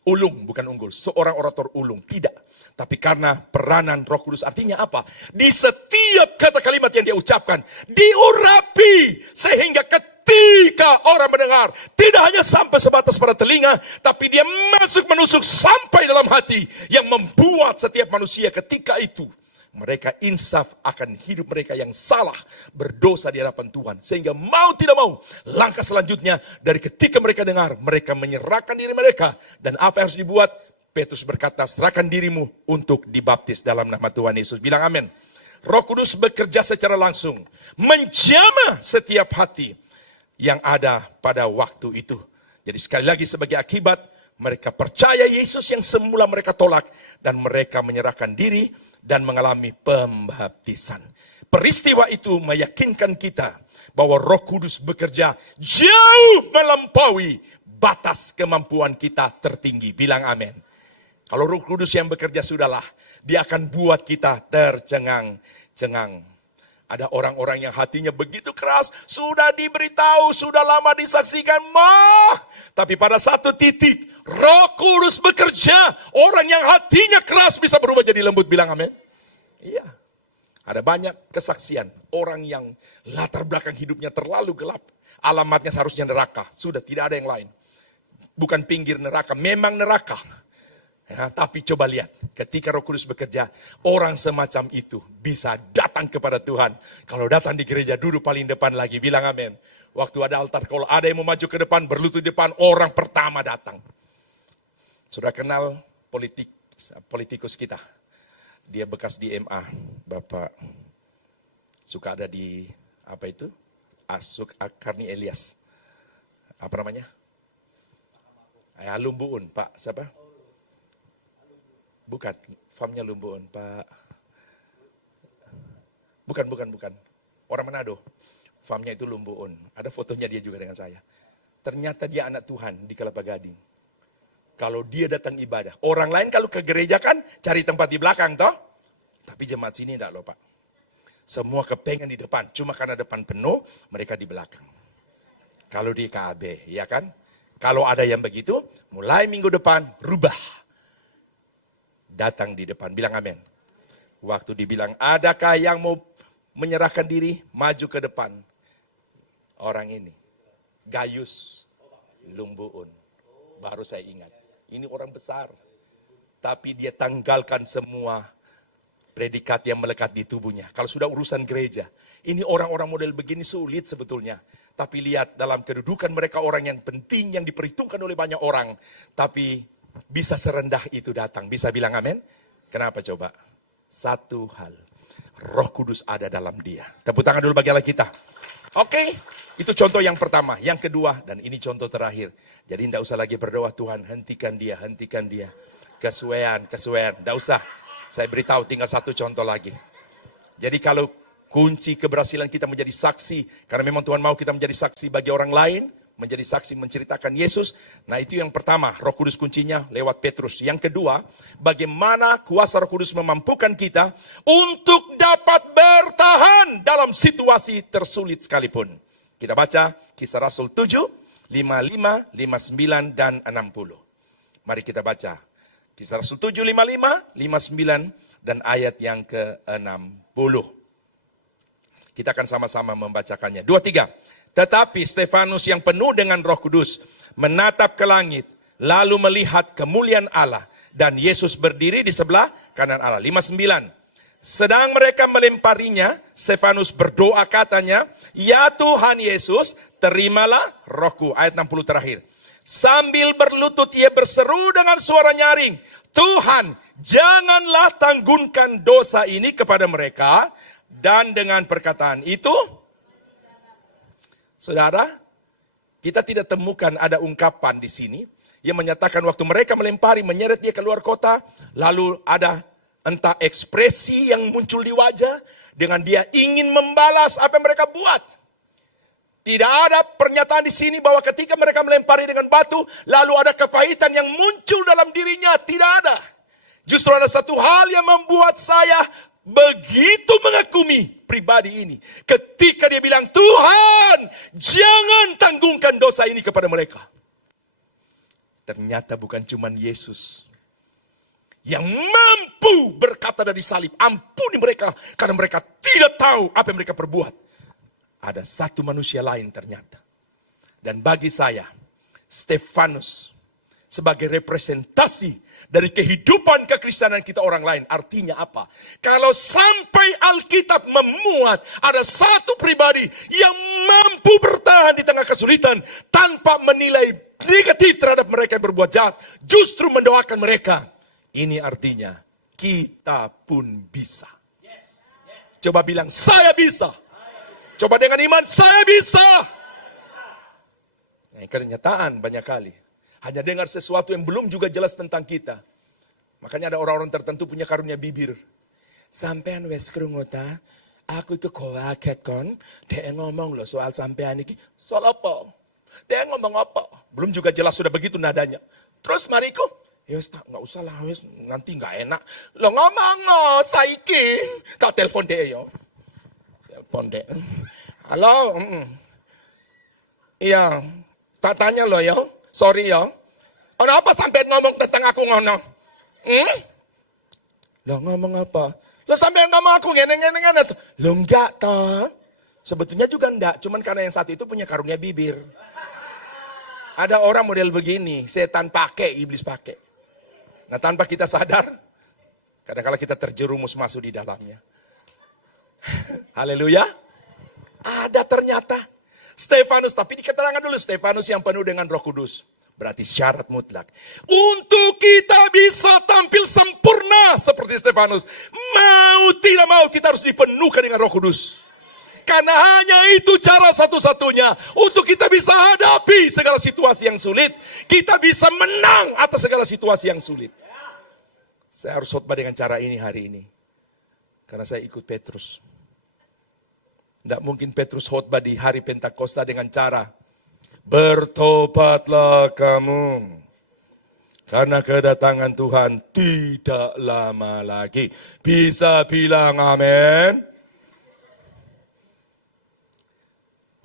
Ulung, bukan unggul. Seorang orator ulung. Tidak. Tapi karena peranan Roh Kudus. Artinya apa? Di setiap kata kalimat yang dia ucapkan. Diurapi. Sehingga ketika orang mendengar. Tidak hanya sampai sebatas pada telinga. Tapi dia masuk menusuk sampai dalam hati. Yang membuat setiap manusia ketika itu. Mereka insaf akan hidup mereka yang salah. Berdosa di hadapan Tuhan. Sehingga mau tidak mau. Langkah selanjutnya dari ketika mereka dengar. Mereka menyerahkan diri mereka. Dan apa yang harus dibuat? Petrus berkata, serahkan dirimu untuk dibaptis dalam nama Tuhan Yesus. Bilang amin. Roh Kudus bekerja secara langsung. Menjamah setiap hati yang ada pada waktu itu. Jadi sekali lagi sebagai akibat, mereka percaya Yesus yang semula mereka tolak. Dan mereka menyerahkan diri dan mengalami pembaptisan. Peristiwa itu meyakinkan kita bahwa Roh Kudus bekerja jauh melampaui batas kemampuan kita tertinggi. Bilang amin. Kalau Roh Kudus yang bekerja sudahlah, dia akan buat kita tercengang-cengang. Ada orang-orang yang hatinya begitu keras, sudah diberitahu, sudah lama disaksikan, tapi pada satu titik, Roh Kudus bekerja, orang yang hatinya keras bisa berubah jadi lembut. Bilang amin. Iya, ada banyak kesaksian, orang yang latar belakang hidupnya terlalu gelap, alamatnya seharusnya neraka, sudah tidak ada yang lain. Bukan pinggir neraka, memang neraka. Ya, tapi coba lihat, ketika Roh Kudus bekerja, orang semacam itu bisa datang kepada Tuhan. Kalau datang di gereja, duduk paling depan lagi, bilang amin. Waktu ada altar, kalau ada yang mau maju ke depan, berlutut di depan, orang pertama datang. Sudah kenal politikus kita, dia bekas di MA, Bapak suka ada di, apa itu, Karni Elias, apa namanya? Lumbuun, Pak, siapa? Bukan, farmnya Lumbuun, Pak. Bukan. Orang Manado. Farmnya itu Lumbuun. Ada fotonya dia juga dengan saya. Ternyata dia anak Tuhan di Kelapa Gading. Kalau dia datang ibadah. Orang lain kalau ke gereja kan cari tempat di belakang toh. Tapi jemaat sini enggak loh Pak. Semua kepengen di depan. Cuma karena depan penuh, mereka di belakang. Kalau di KB, ya kan? Kalau ada yang begitu, mulai minggu depan, rubah. Datang di depan, bilang amin. Waktu dibilang, adakah yang mau menyerahkan diri, maju ke depan. Orang ini, Gayus Lumbuun. Baru saya ingat, ini orang besar. Tapi dia tanggalkan semua predikat yang melekat di tubuhnya. Kalau sudah urusan gereja, ini orang-orang model begini sulit sebetulnya. Tapi lihat dalam kedudukan mereka orang yang penting, yang diperhitungkan oleh banyak orang. Tapi bisa serendah itu datang. Bisa bilang amin? Kenapa coba? Satu hal. Roh Kudus ada dalam dia. Tepuk tangan dulu bagi Allah kita. Oke, itu contoh yang pertama. Yang kedua, dan ini contoh terakhir. Jadi tidak usah lagi berdoa, Tuhan hentikan dia, hentikan dia. Kesuaian. Tidak usah. Saya beritahu tinggal satu contoh lagi. Jadi kalau kunci keberhasilan kita menjadi saksi, karena memang Tuhan mau kita menjadi saksi bagi orang lain, menjadi saksi menceritakan Yesus. Nah itu yang pertama, Roh Kudus kuncinya lewat Petrus. Yang kedua, bagaimana kuasa Roh Kudus memampukan kita untuk dapat bertahan dalam situasi tersulit sekalipun. Kita baca Kisah Rasul 7, 55, 59, dan 60. Mari kita baca. Kisah Rasul 7, 55, 59, dan ayat yang ke-60. Kita akan sama-sama membacakannya. 2, 3. Tetapi Stefanus yang penuh dengan Roh Kudus menatap ke langit, lalu melihat kemuliaan Allah, dan Yesus berdiri di sebelah kanan Allah. 59. Sedang mereka melemparinya, Stefanus berdoa katanya, ya Tuhan Yesus, terimalah rohku. Ayat 60 terakhir. Sambil berlutut ia berseru dengan suara nyaring, Tuhan, janganlah tanggunkan dosa ini kepada mereka. Dan dengan perkataan itu, saudara, kita tidak temukan ada ungkapan di sini yang menyatakan waktu mereka melempari, menyeret dia keluar kota, lalu ada entah ekspresi yang muncul di wajah dengan dia ingin membalas apa yang mereka buat. Tidak ada pernyataan di sini bahwa ketika mereka melempari dengan batu, lalu ada kepahitan yang muncul dalam dirinya. Tidak ada. Justru ada satu hal yang membuat saya begitu mengagumi pribadi ini. Ketika dia bilang, Tuhan, jangan tanggungkan dosa ini kepada mereka. Ternyata bukan cuma Yesus yang mampu berkata dari salib, ampuni mereka, karena mereka tidak tahu apa yang mereka perbuat. Ada satu manusia lain ternyata. Dan bagi saya, Stefanus sebagai representasi dari kehidupan kekristenan kita orang lain. Artinya apa? Kalau sampai Alkitab memuat ada satu pribadi yang mampu bertahan di tengah kesulitan tanpa menilai negatif terhadap mereka yang berbuat jahat, justru mendoakan mereka. Ini artinya kita pun bisa. Coba bilang, saya bisa. Coba dengan iman, saya bisa. Kenyataan banyak kali. Hanya dengar sesuatu yang belum juga jelas tentang kita. Makanya ada orang-orang tertentu punya karunia bibir. Sampean wes krungu ta? Aku itu kaget kon. Dia ngomong loh soal sampean iki. Soal apa? Dia ngomong apa? Belum juga jelas sudah begitu nadanya. Terus mariku, ya wes nggak usah lah wes nanti nggak enak. Lo ngomong saiki. Tak telepon dia yo. Telepon dia. Halo. Iya. Tak tanya lo yo. Sorry yo. Kenapa sampai ngomong tentang aku ngono? Lo ngomong apa? Lo sampai ngomong aku ngene. Lo enggak toh. Sebetulnya juga enggak. Cuman karena yang satu itu punya karunia bibir. Ada orang model begini. Setan pakai, iblis pakai. Nah tanpa kita sadar. Kadang-kadang kita terjerumus masuk di dalamnya. Haleluya. Ada ternyata. Stefanus, tapi di keterangan dulu. Stefanus yang penuh dengan Roh Kudus. Berarti syarat mutlak. Untuk kita bisa tampil sempurna seperti Stefanus. Mau tidak mau kita harus dipenuhkan dengan Roh Kudus. Karena hanya itu cara satu-satunya. Untuk kita bisa hadapi segala situasi yang sulit. Kita bisa menang atas segala situasi yang sulit. Saya harus khotbah dengan cara ini hari ini. Karena saya ikut Petrus. Tidak mungkin Petrus khotbah di hari Pentakosta dengan cara bertobatlah kamu, karena kedatangan Tuhan tidak lama lagi. Bisa bilang amin?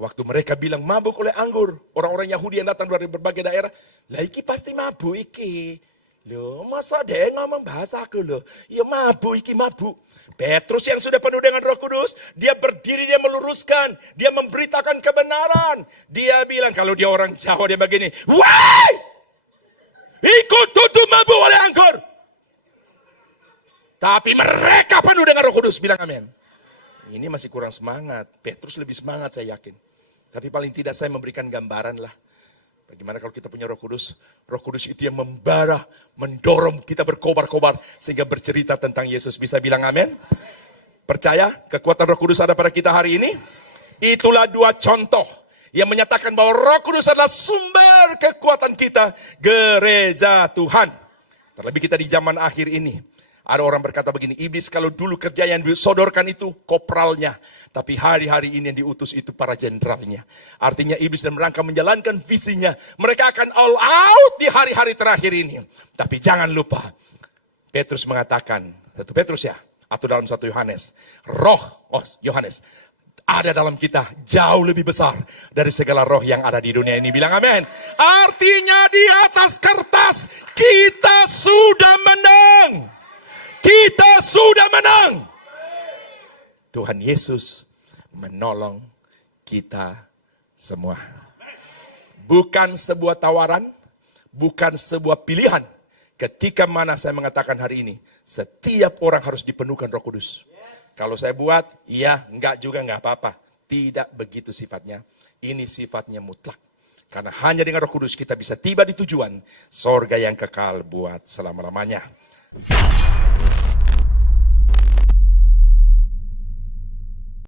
Waktu mereka bilang mabuk oleh anggur, orang-orang Yahudi yang datang dari berbagai daerah, lah iki pasti mabuk iki. Loh, masa dia ngomong bahasa aku loh? Ya mabuk iki mabuk. Petrus yang sudah penuh dengan Roh Kudus, dia berdiri, dia meluruskan, dia memberitakan kebenaran. Dia bilang, kalau dia orang Jawa dia begini, woi, ikut tutup mabuk oleh anggur. Tapi mereka penuh dengan Roh Kudus, bilang amin. Ini masih kurang semangat, Petrus lebih semangat saya yakin. Tapi paling tidak saya memberikan gambaran lah. Bagaimana kalau kita punya Roh Kudus? Roh Kudus itu yang membara, mendorong kita berkobar-kobar sehingga bercerita tentang Yesus. Bisa bilang amin? Percaya kekuatan Roh Kudus ada pada kita hari ini? Itulah dua contoh yang menyatakan bahwa Roh Kudus adalah sumber kekuatan kita, gereja Tuhan. Terlebih kita di zaman akhir ini. Ada orang berkata begini, iblis kalau dulu kerja yang disodorkan itu kopralnya. Tapi hari-hari ini yang diutus itu para jenderalnya. Artinya iblis dalam rangka menjalankan visinya. Mereka akan all out di hari-hari terakhir ini. Tapi jangan lupa, Petrus mengatakan, 1 Petrus ya, atau dalam 1 Yohanes. Yohanes, ada dalam kita jauh lebih besar dari segala roh yang ada di dunia ini. Bilang amin. Artinya di atas kertas, kita sudah menang. Kita sudah menang. Tuhan Yesus menolong kita semua. Bukan sebuah tawaran, bukan sebuah pilihan. Ketika mana saya mengatakan hari ini, setiap orang harus dipenuhkan Roh Kudus. Kalau saya buat, iya, enggak juga enggak apa-apa. Tidak begitu sifatnya. Ini sifatnya mutlak. Karena hanya dengan Roh Kudus kita bisa tiba di tujuan sorga yang kekal buat selama-lamanya.